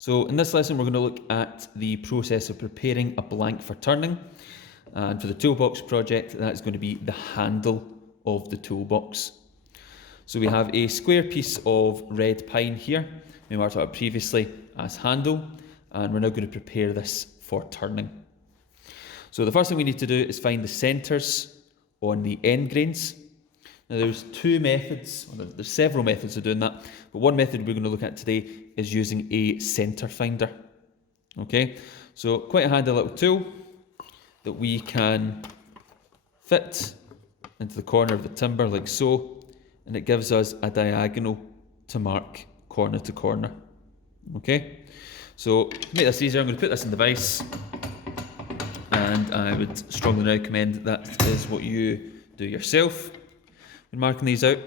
So in this lesson, we're going to look at the process of preparing a blank for turning. And for the toolbox project, that is going to be the handle of the toolbox. So we have a square piece of red pine here. We marked it out previously as handle, and we're now going to prepare this for turning. So the first thing we need to do is find the centres on the end grains. Now there's two methods, well, there's several methods of doing that, but one method we're going to look at today is using a centre finder. Okay, so quite a handy little tool that we can fit into the corner of the timber like so, and it gives us a diagonal to mark corner to corner. Okay, so to make this easier, I'm going to put this in the vise, and I would strongly recommend that is what you do yourself. We're marking these out.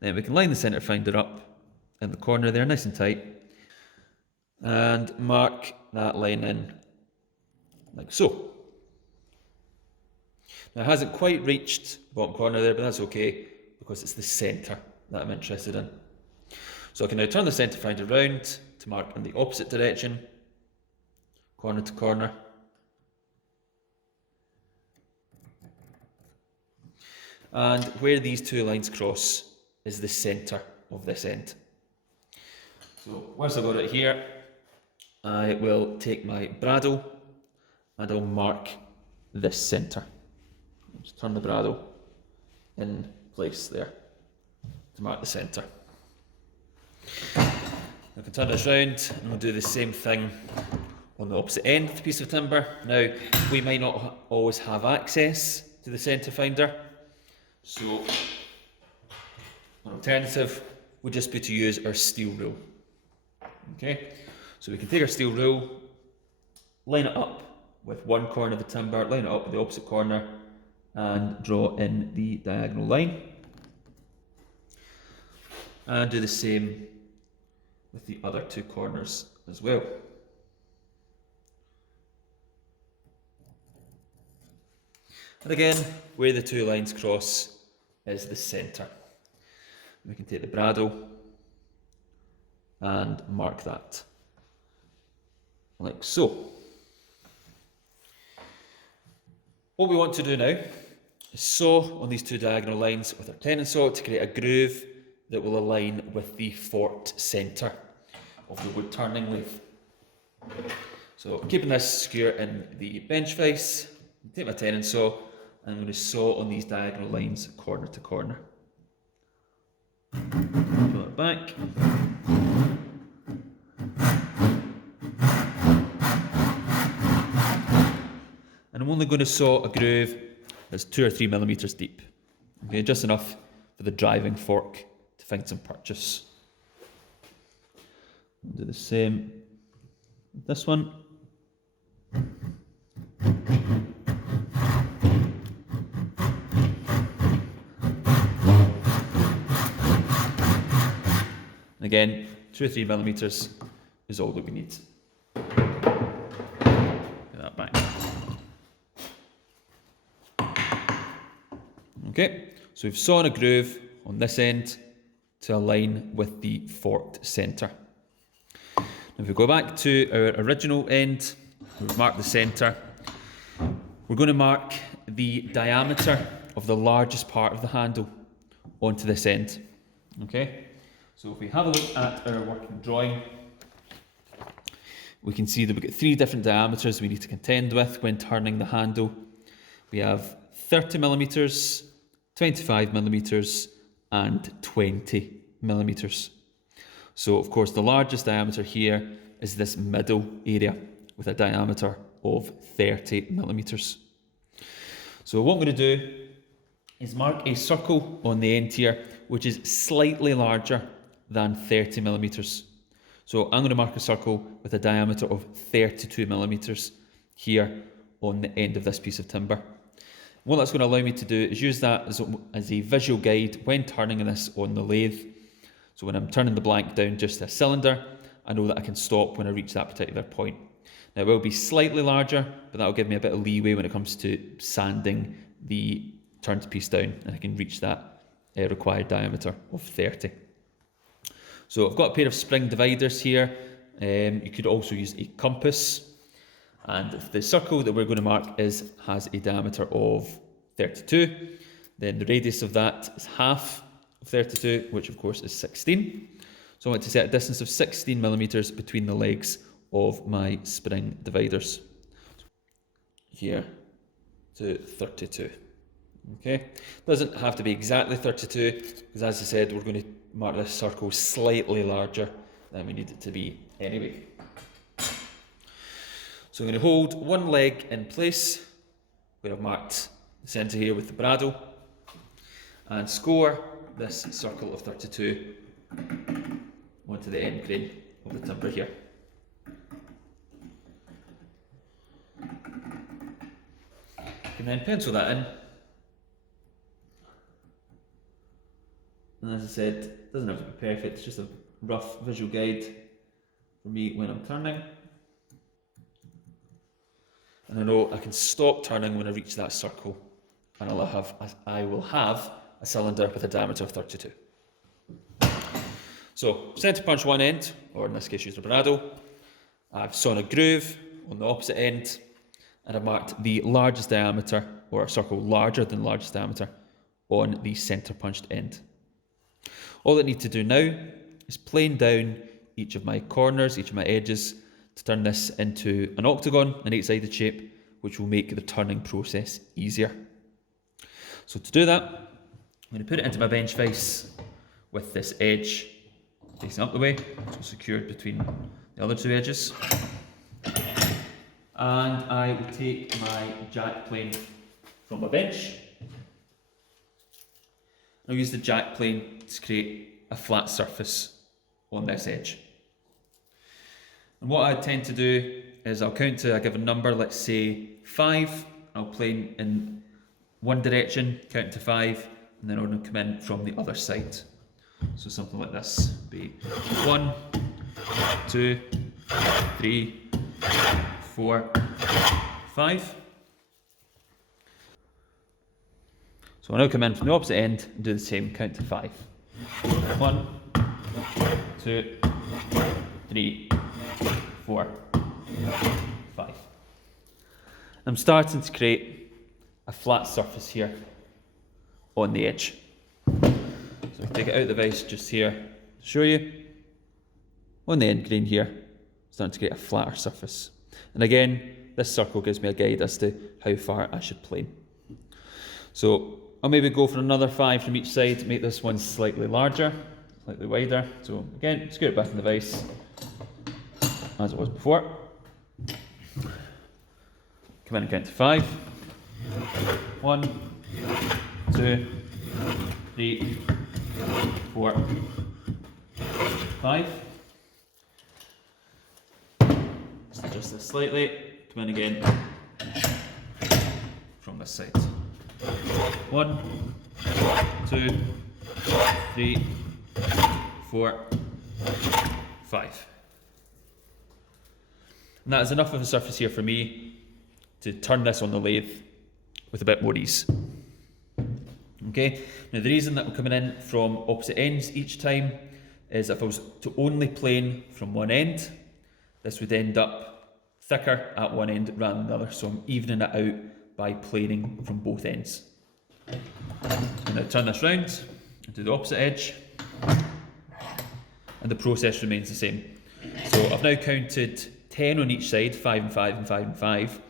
Then we can line the centre finder up in the corner there, nice and tight, and mark that line in like so. Now it hasn't quite reached the bottom corner there, but that's okay because it's the centre that I'm interested in. So I can now turn the centre finder round to mark in the opposite direction, corner to corner. And where these two lines cross is the centre of this end. So once I've got it here, I will take my bradawl and I'll mark this centre. Just turn the bradawl in place there to mark the centre. I can turn this round and we'll do the same thing on the opposite end of the piece of timber. Now, we might not always have access to the centre finder, so an alternative would just be to use our steel rule. Okay, so we can take our steel rule, line it up with one corner of the timber, line it up with the opposite corner, and draw in the diagonal line. And do the same with the other two corners as well. And again, where the two lines cross is the centre. We can take the bradawl and mark that like so. What we want to do now is saw on these two diagonal lines with our tenon saw to create a groove that will align with the forked centre of the wood turning lathe. So keeping this skewer in the bench vise, take my tenon saw, and I'm going to saw on these diagonal lines corner to corner. Pull it back. And I'm only going to saw a groove that's 2 or 3 millimeters deep. Okay, just enough for the driving fork to find some purchase. I'll do the same with this one. Again, 2 or 3 millimeters is all that we need. Get that back. Okay, so we've sawn a groove on this end to align with the forked centre. Now if we go back to our original end, we've marked the centre. We're going to mark the diameter of the largest part of the handle onto this end. Okay, so if we have a look at our working drawing, we can see that we've got 3 different diameters we need to contend with when turning the handle. We have 30 millimeters, 25 millimeters, and 20 millimeters. So of course the largest diameter here is this middle area with a diameter of 30 millimeters. So what I'm going to do is mark a circle on the end here which is slightly larger than 30 millimeters. So I'm going to mark a circle with a diameter of 32 millimeters here on the end of this piece of timber. What that's going to allow me to do is use that as a visual guide when turning this on the lathe. So when I'm turning the blank down just a cylinder, I know that I can stop when I reach that particular point. Now it will be slightly larger, but that will give me a bit of leeway when it comes to sanding the turned piece down, and I can reach that required diameter of 30. So I've got a pair of spring dividers here. You could also use a compass, and if the circle that we're going to mark has a diameter of 32, then the radius of that is half of 32, which of course is 16. So I want to set a distance of 16 millimeters between the legs of my spring dividers. Here to 32. Okay, doesn't have to be exactly 32, because as I said, we're going to mark this circle slightly larger than we need it to be anyway. So I'm going to hold one leg in place, where I've marked the centre here with the bradawl, and score this circle of 32 onto the end grain of the timber here. You can then pencil that in. And as I said, it doesn't have to be perfect, it's just a rough visual guide for me when I'm turning. And I know I can stop turning when I reach that circle, and I will have a cylinder with a diameter of 32. So, centre punch one end, or in this case use a bradawl. I've sawn a groove on the opposite end, and I've marked the largest diameter, or a circle larger than the largest diameter, on the centre punched end. All I need to do now is plane down each of my corners, each of my edges, to turn this into an octagon, an 8-sided shape, which will make the turning process easier. So to do that, I'm going to put it into my bench vise with this edge facing up the way, so secured between the other two edges. And I will take my jack plane from my bench. I'll use the jack plane to create a flat surface on this edge. And what I tend to do is I'll count to a given number, let's say 5. I'll plane in one direction, count to 5, and then I'll come in from the other side. So something like this would be 1, 2, 3, 4, 5. So I'll now come in from the opposite end and do the same, count to 5. 1, 2, 3, 4, 5. I'm starting to create a flat surface here on the edge. So I take it out of the vise just here to show you. On the end grain here, starting to create a flatter surface. And again, this circle gives me a guide as to how far I should plane. So I'll maybe go for another 5 from each side to make this one slightly larger, slightly wider. So again, screw it back in the vise as it was before. Come in and count to 5. 1, 2, 3, 4, 5. Just adjust this slightly. Come in again from this side. 1, 2, 3, 4, 5. And that is enough of a surface here for me to turn this on the lathe with a bit more ease. Okay, now the reason that we're coming in from opposite ends each time is if I was to only plane from one end, this would end up thicker at one end rather than the other, so I'm evening it out by planing from both ends. And now turn this round and do the opposite edge, and the process remains the same. So I've now counted 10 on each side, 5 and 5 and 5 and 5.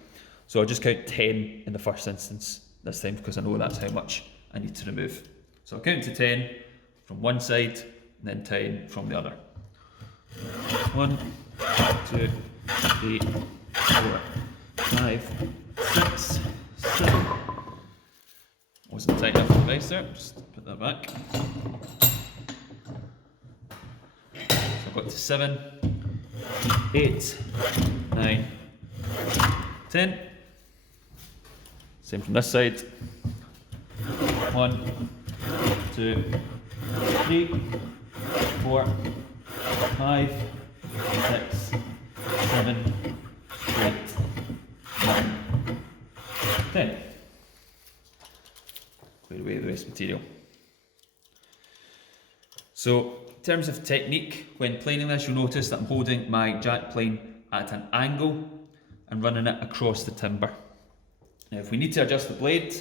So I'll just count 10 in the first instance this time because I know that's how much I need to remove. So I'll count to 10 from one side and then 10 from the other. 1, 2, 3, 4, 5, 6, 7. Wasn't tight enough for the vise there, just put that back. So I've got to 7, 8, 9, 10. Same from this side. 1, 2, 3, 4, 5, 6, 7, 8, 9, 10. Clear away the waste material. So terms of technique, when planing this, you'll notice that I'm holding my jack plane at an angle and running it across the timber. Now, if we need to adjust the blade,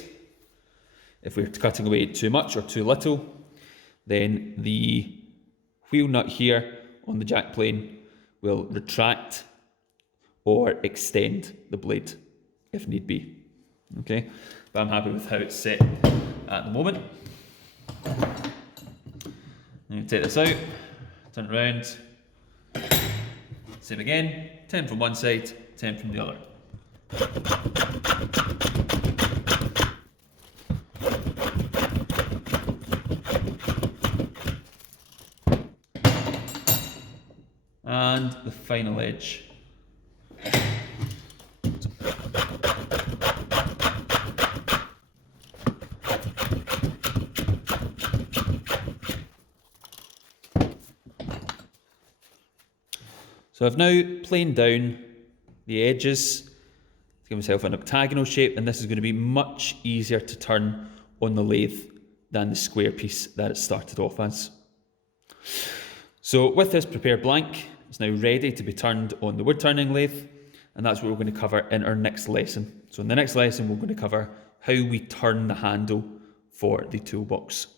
if we're cutting away too much or too little, then the wheel nut here on the jack plane will retract or extend the blade if need be. Okay, but I'm happy with how it's set at the moment. Now take this out, turn it around, same again, 10 from one side, 10 from the other. And the final edge. So I've now planed down the edges to give myself an octagonal shape, and this is going to be much easier to turn on the lathe than the square piece that it started off as. So with this prepared blank, it's now ready to be turned on the wood turning lathe, and that's what we're going to cover in our next lesson. So in the next lesson, we're going to cover how we turn the handle for the toolbox.